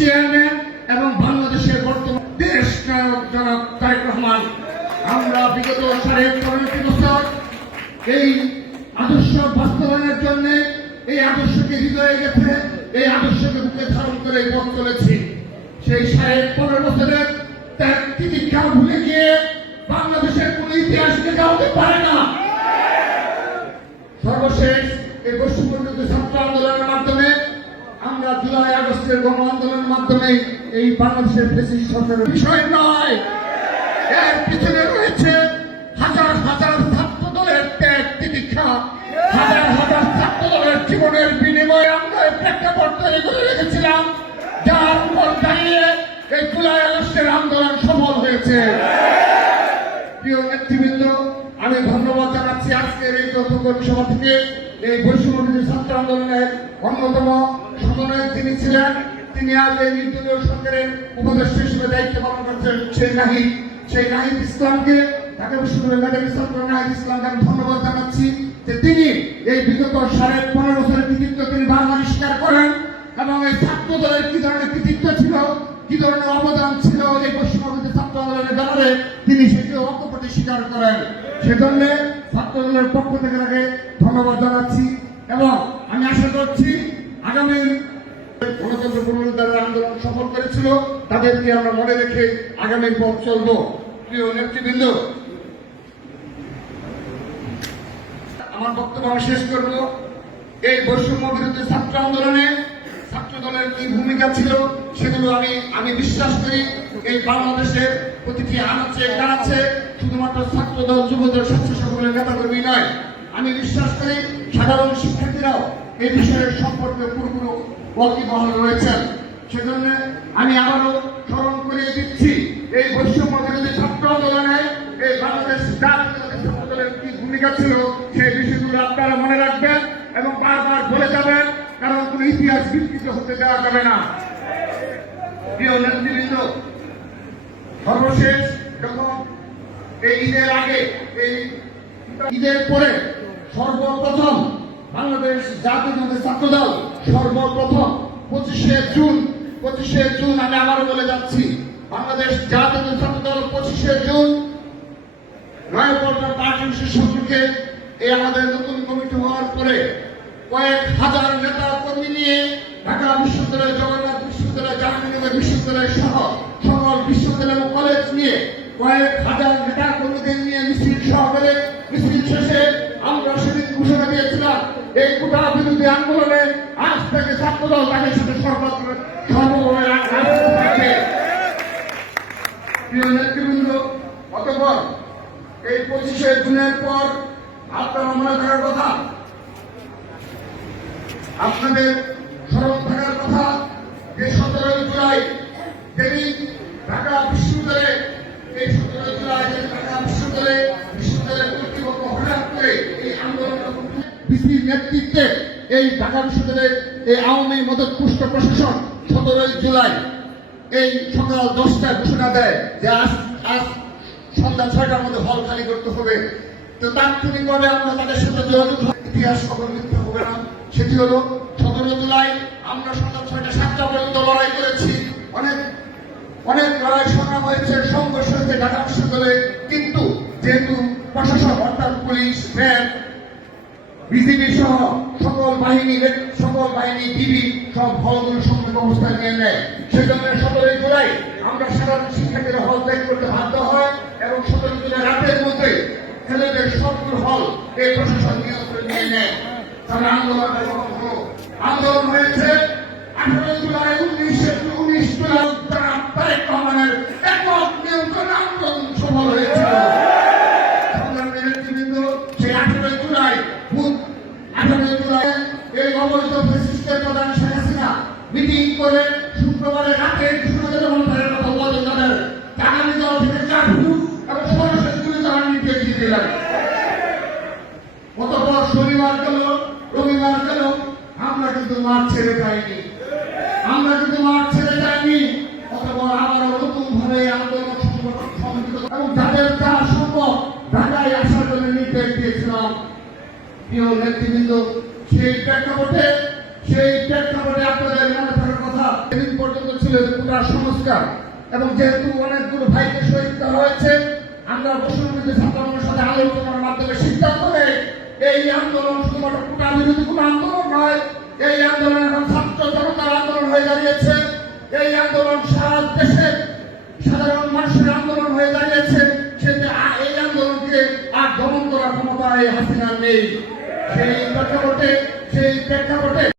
Chairman এবং বাংলাদেশের বর্তমান দেশ নায়ক জনাব তারেক রহমান। আমরা বিগত 15.5 বছর এই আদর্শ বাস্তবায়নের জন্য এই আদর্শকে হৃদয়ে গেছে, এই আদর্শকে বুকে ধারণ করে পথ চলেছি। সেই 15.5 বছরের ত্যাগ তিতিক্ষা ভুলে গিয়ে বাংলাদেশের কোন ইতিহাস লেখা হতে পারে না। সর্বশেষ এই বৈষম্যবিরোধী ছাত্র আন্দোলনের মাধ্যমে আমরা জুলাই আগস্টের গণ আন্দোলনের মাধ্যমে এই বাংলাদেশের ফ্যাসিস্ট সরকারের বিষয় নয়, এর পিছনে রয়েছে হাজার হাজার ছাত্র দলের ত্যাগ তিতিক্ষা, হাজার হাজার ছাত্র দলের জীবনের বিনিময়ে আমরা এই প্রেক্ষাপট তৈরি করে রেখেছিলাম, যার উপর দাঁড়িয়ে এই জুলাই আগস্টের আন্দোলন সফল হয়েছে। প্রিয় নেতৃবৃন্দ, আমি ধন্যবাদ জানাচ্ছি আজকের এই যৌথ কর্মী সভা থেকে এই বৈষম্যবিরোধী ছাত্র আন্দোলনের অন্যতম সমন্বয়ক যিনি ছিলেন, তিনি আজ এই নির্দলীয় সরকারের উপদেষ্টা হিসেবে দায়িত্ব পালন করছেন সেই নাহিদ ইসলামকে, ঢাকা বিশ্ববিদ্যালয়ের মেধাবী ছাত্র নাহিদ ইসলামকে আমি ধন্যবাদ জানাচ্ছি যে তিনি এই বিগত 15.5 বছরের কৃতিত্ব তিনি বারবার স্বীকার করেন এবং এই ছাত্র দলের কি ধরনের কৃতিত্ব ছিল, কি ধরনের অবদান ছিল এই বৈষম্যবিরোধী ছাত্র আন্দোলনের ব্যাপারে তিনি সেটিও অকপটে স্বীকার করেন। সেজন্য ছাত্র দলের পক্ষ থেকে তাকে ধন্যবাদ জানাচ্ছি এবং আমি আশা করছি আগামী গণতন্ত্র পুনরুদ্ধারের আন্দোলন সফল করেছিল তাদেরকে আমরা মনে রেখে আগামী পথ চলব। প্রিয় নেতৃবৃন্দ, আমার বক্তব্য আমি শেষ করব। এই বৈষম্য বিরোধী ছাত্র আন্দোলনে ছাত্র দলের কি ভূমিকা ছিল সেগুলো আমি বিশ্বাস করি এই বাংলাদেশের প্রতিটি আনাচে কানাচে শুধুমাত্র ছাত্র দল যুব দল স্বেচ্ছাসেবকের নেতাকর্মী নয়, আমি বিশ্বাস করি সাধারণ শিক্ষার্থীরাও এই বিষয়ের সম্পর্কে পুরোপুরি ওয়াকিবহাল রয়েছেন। সেজন্য আমি আবারও স্মরণ করিয়ে দিচ্ছি এই বৈষম্য বিরোধী ছাত্র আন্দোলনে এই বাংলাদেশ জাতীয়তাবাদী ছাত্র দলের কি ভূমিকা ছিল সেই বিষয়গুলো আপনারা মনে রাখবেন এবং বারবার বলে যাবেন, কারণ কোন ইতিহাস বিকৃত হতে দেওয়া যাবে না। প্রিয় নেতৃবৃন্দ, সর্বশেষ যখন এই ঈদের আগে এই ঈদের পরে সর্বপ্রথম বাংলাদেশ জাতীয়তাবাদী ছাত্র দল সর্বপ্রথম 25শে জুন আমি আবারও বলে যাচ্ছি, বাংলাদেশ জাতীয়তাবাদী ছাত্র দল 25শে জুন নয়াপল্টন পার্টি সম্পর্কে এই আমাদের নতুন কমিটি হওয়ার পরে কয়েক হাজার নেতা কর্মী নিয়ে ঢাকা বিশ্ববিদ্যালয়, জগন্নাথ বিশ্ববিদ্যালয়, জাহাঙ্গীরনগর বিশ্ববিদ্যালয় সহ সকল বিশ্ববিদ্যালয় এবং কলেজ নিয়ে কয়েক হাজার নেতা কর্মীদের নিয়ে মিছিল সহকারে মিছিল শেষে আমরা সেদিন ঘোষণা দিয়েছিলাম এই কোটা বিরোধী আন্দোলনে আজ থেকে ছাত্রদল তাদের সাথে সর্বভাবে থাকবে। প্রিয় নেতৃবৃন্দ, অতঃপর এই 25শে জুনের পর আপনারা মনে থাকার কথা, আপনাদের স্মরণ থাকার কথা যে 17 জুলাই যেদিন ঢাকা বিশ্ববিদ্যালয়ে এই 17 জুলাই ঢাকা বিশ্ববিদ্যালয়ের কর্তৃপক্ষ হঠাৎ করে এই আন্দোলন বিসির নেতৃত্বে এই ঢাকা বিশ্ববিদ্যালয়ের এই আওয়ামী মদতপুষ্ট প্রশাসন 17 জুলাই এই সকাল 10টায় ঘোষণা দেয় যে আজ সন্ধ্যা 6টার মধ্যে হল খালি করতে হবে। তো তাৎক্ষণিকভাবে আমরা তাদের সাথে যোগাযোগ, ইতিহাস সকল মিথ্যা হবে না, সেটি হলো 17 জুলাই আমরা সন্ধ্যা 6টা পর্যন্ত লড়াই করেছি, অনেক লড়াই সংগ্রাম হয়েছে, সংঘর্ষ হয়েছে ঢাকা বিশ্ববিদ্যালয়ে, কিন্তু যেহেতু প্রশাসন অর্থাৎ পুলিশ, র্যাব, বিজিবি সহ সকল বাহিনী ডিবি সব হলগুলো সংযুক্ত অবস্থায় নিয়ে নেয়। সেজন্য 17 জুলাই আমরা সাধারণ শিক্ষার্থীরা হল ত্যাগ করতে বাধ্য হয় এবং 17 জুলাই রাতের মধ্যে ছেলেদের সবগুলো হল এই প্রশাসন নিয়ন্ত্রণে নিয়ে নেয়। তাহলে আন্দোলন হয়েছে 18 জুলাই 19 জুলাই তারেক রহমানের একক নিয়ন্ত্রণ আন্দোলন সফল হয়েছিল। সেই 18 জুলাই এই অবৈধ ফ্যাসিস্টের প্রধান শেখ হাসিনা মিটিং করে শুক্রবারে রাতে ঘোষণার কথা বলেন তাদের আগামী দল থেকে কার্ফিউ এবং সরাসরি গুলি চালানোর নির্দেশ দিয়ে দিলেন। অতঃপর শনিবার গেল, রবিবার গেল, আমরা কিন্তু মাঠ ছেড়ে যাইনি। অতঃপর আবারও নতুন ভাবে আন্দোলন সংগঠিত এবং যাদের যা সম্ভব ঢাকায় আসার জন্য নির্দেশ দিয়েছিলাম। প্রিয় নেতৃবৃন্দ, সেই প্রেক্ষাপটে আপনাদের মনে থাকার কথা এদিন পর্যন্ত ছিল কোটা সংস্কার, এবং যেহেতু অনেকগুলো ভাইকে শহীদ করা হয়েছে, আমরা বৈষম্যবিরোধী ছাত্র আন্দোলনের সাথে আলোচনার মাধ্যমে সিদ্ধান্ত নেই এই আন্দোলন শুধুমাত্র কোটা বিরোধী কোনো আন্দোলন নয়, এই আন্দোলন এখন ছাত্র জনতার আন্দোলন হয়ে দাঁড়িয়েছে। এই আন্দোলন সারা দেশের সাধারণ মানুষের আন্দোলন হয়ে দাঁড়িয়েছে। সেটা এই আন্দোলনকে আর দমন করার ক্ষমতা এই হাসিনার নেই। সেই প্রেক্ষাপটে